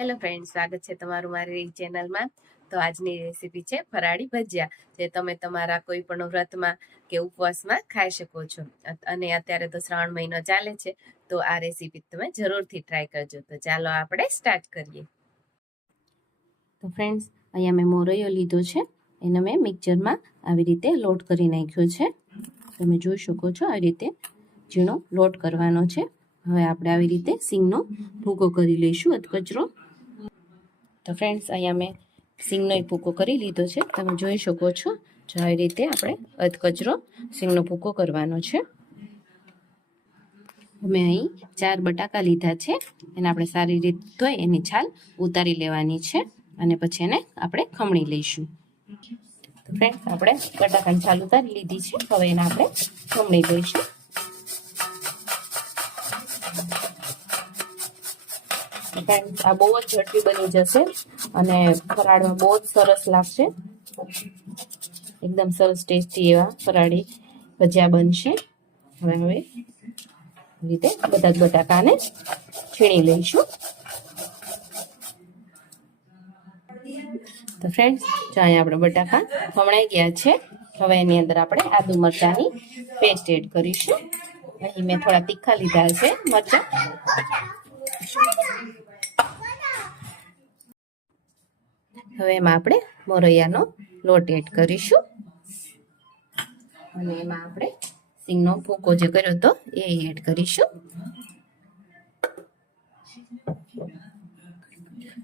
Hello friend સ્વાગત છે તમારું મારી ચેનલમાં તો આજની રેસીપી છે ફરાળી ભજીયા, જે તમે તમારા કોઈ પણ વ્રતમાં કે ઉપવાસમાં ખાઈ શકો છો. અને અત્યારે તો શ્રાવણ મહિનો ચાલે છે, તો આ રેસીપી તમે જરૂરથી ટ્રાય કરજો. તો ચાલો આપણે સ્ટાર્ટ કરીએ. તો ફ્રેન્ડ્સ અહીંયા મેં મોરૈયો લીધો છે, એને મેં મિક્સરમાં આવી રીતે લોટ કરી નાખ્યો છે. તમે જોઈ શકો છો આવી રીતે ઝીણો લોટ કરવાનો છે. હવે આપણે આવી રીતે સિંગનો ભૂકો કરી લઈશું અધકચરો. તો ફ્રેન્ડ્સ અહીંયા મેં સિંગનો ભૂકો કરી લીધો છે. તમે જોઈ શકો છો જો આવી રીતે આપણે અધ કચરો સિંગનો ભૂકો કરવાનો છે. મેં અહીં ચાર બટાકા લીધા છે. એને આપણે સારી રીતે ધોઈ એની છાલ ઉતારી લેવાની છે અને પછી એને આપણે ખમણી લઈશું. ફ્રેન્ડ્સ આપણે બટાકાની છાલ ઉતારી લીધી છે. હવે એને આપણે ખમણી લઈશું. ફ્રેન્ડ્સ આ બહુ જ ઝડપી બની જશે અને ફરાળમાં બહુ જ સરસ લાગશે. એકદમ સરસ ટેસ્ટી એવા ફરાળી ભજીયા બનશે. હવે હવે રીતે બધા જ બટાકાને છીણી લઈશું. તો ફ્રેન્ડ્સ જો અહીંયા આપણે બટાકા હમણાં ગયા છે. હવે એની અંદર આપણે આદુ મરચાંની પેસ્ટ એડ કરીશું. અહીં મેં થોડા તીખા લીધા છે મરચાં. હવે એમાં આપણે મોરૈયાનો લોટ એડ કરીશું. અને એમાં આપણે સિંગનો ભૂકો જે કર્યો હતો એ એડ કરીશું.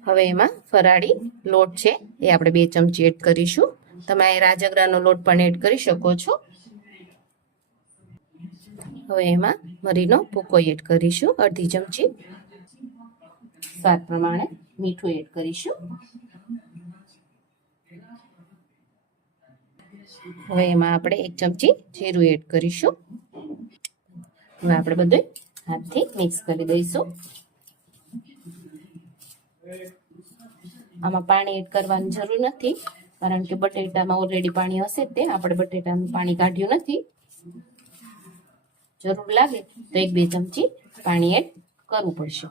હવે એમાં ફરાળી લોટ છે એ આપણે બે ચમચી એડ કરીશું. તમે અહીં રાજગરાનો લોટ પણ એડ કરી શકો છો. હવે એમાં મરીનો ભૂકો એડ કરીશું, અડધી ચમચી. સ્વાદ પ્રમાણે મીઠું એડ કરીશું. હવે એમાં આપણે એક ચમચી જીરું એડ કરીશું. હવે આપણે બધું હાથથી મિક્સ કરી દઈશું. આમાં પાણી એડ કરવાની જરૂર નથી, કારણ કે બટેટામાં ઓલરેડી પાણી હશે તે, આપણે બટેટાનું પાણી કાઢ્યું નથી. જરૂર લાગે તો એક બે ચમચી પાણી એડ કરવું પડશે.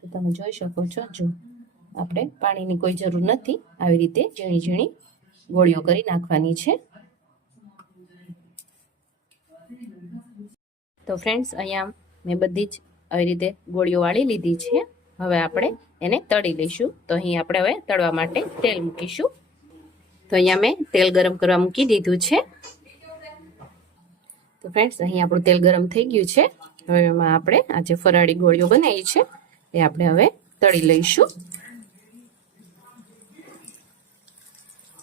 તો તમે જોઈ શકો છો, જો આપણે પાણીની કોઈ જરૂર નથી, આવી રીતે ઝીણી ઝીણી ગોળીઓ કરી નાખવાની છે. તો ફ્રેન્ડ્સ અહીંયા મેં બધી જ આવી રીતે ગોળીઓ વાળી લીધી છે. હવે આપણે એને તળી લઈશું. તો અહીં આપણે હવે તળવા માટે તેલ મૂકીશું. તો અહીંયા મેં તેલ ગરમ કરવા મૂકી દીધું છે. તો ફ્રેન્ડ્સ અહીં આપણું તેલ ગરમ થઈ ગયું છે. હવે એમાં આપણે આ જે ફરાળી ગોળીઓ બનાવી છે, એ આપણે હવે તળી લઈશું.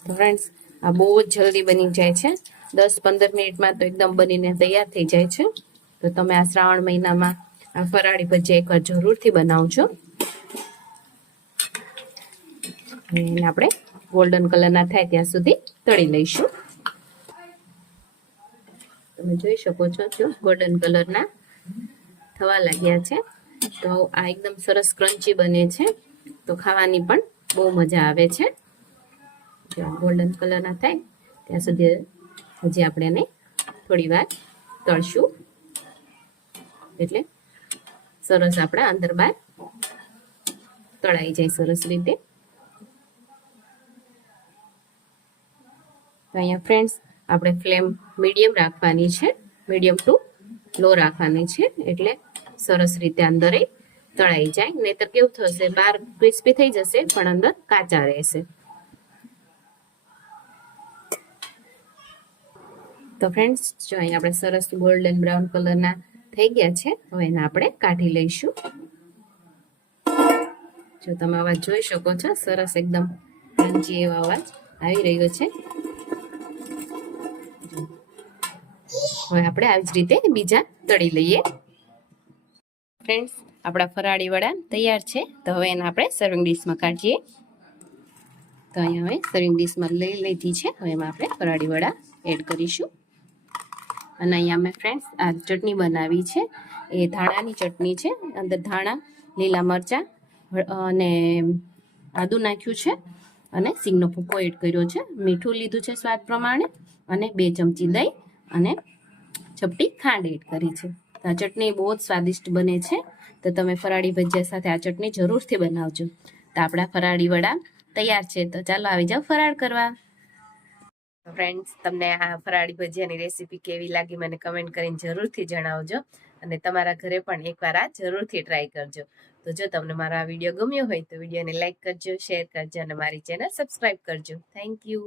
તો ફ્રેન્ડ્સ આ બહુ જ જલ્દી બની જાય છે. દસ પંદર મિનિટમાં તો એકદમ બનીને તૈયાર થઈ જાય છે. તો તમે આ શ્રાવણ મહિનામાં આ ફરાળી ભજીયા એકવાર જરૂરથી બનાવજો. એને આપણે ગોલ્ડન કલરના થાય ત્યાં સુધી તળી લઈશું. તમે જોઈ શકો છો, જો ગોલ્ડન કલરના થવા લાગ્યા છે. તો આ એકદમ સરસ ક્રન્ચી બને છે. તો ખાવાની પણ બહુ મજા આવે છે. ગોલ્ડન કલરના થાય, ત્યાં સુધી હજી આપણે એને થોડી વાર તળશું. એટલે સરસ આપણા અંદર બહાર તળાઈ જાય સરસ રીતે. અહીંયા ફ્રેન્ડ્સ આપણે ફ્લેમ મીડિયમ રાખવાની છે. મીડિયમ ટુ લો રાખવાની છે, એટલે સરસ રીતે અંદર તળાઈ જાય. નહીતર કેવું થશે બહાર ક્રિસ્પી થઈ જશે, પણ અંદર કાચા રહેશે. તો ફ્રેન્ડ્સ જો અહીં આપણે સરસ ગોલ્ડન બ્રાઉન કલરના થઈ ગયા છે, હવે એને આપણે કાઢી લઈશું. જો તમે અવાજ જોઈ શકો છો, સરસ એકદમ ક્રંચી એવો અવાજ આવી રહ્યો છે. હવે આપણે આવી જ રીતે બીજા તળી લઈએ. ફ્રેન્ડ્સ આપણા ફરાળી વડા તૈયાર છે. તો હવે એને આપણે સર્વિંગ ડીશમાં કાઢીએ. તો અહીંયા હવે સર્વિંગ ડીશમાં લઈ લીધી છે. હવે એમાં આપણે ફરાળી વડા એડ કરીશું. અને અહીંયા મેં ફ્રેન્ડ્સ આ ચટણી બનાવી છે. એ ધાણાની ચટણી છે. અંદર ધાણા, લીલા મરચાં અને આદું નાખ્યું છે. અને સિંગનો ભૂકો એડ કર્યો છે. મીઠું લીધું છે સ્વાદ પ્રમાણે. અને બે ચમચી દહીં અને ચપટી ખાંડ એડ કરી છે. તો આ ચટણી બહુ જ સ્વાદિષ્ટ બને છે. તો તમે ફરાળી ભજીયા સાથે આ ચટણી જરૂરથી બનાવજો. તો આપણા ફરાળી વડા તૈયાર છે. તો ચાલો આવી જાઓ ફરાળ કરવા. ફ્રેન્ડ્સ તમને આ ફરાળી ભજીયાની રેસીપી કેવી લાગી મને કમેન્ટ કરીને જરૂરથી જણાવજો. અને તમારા ઘરે પણ એકવાર આ જરૂરથી ટ્રાય કરજો. તો જો તમને મારો આ વીડિયો ગમ્યો હોય તો વિડીયોને લાઇક કરજો શેર કરજો અને મારી ચેનલ સબસ્ક્રાઈબ કરજો. Thank you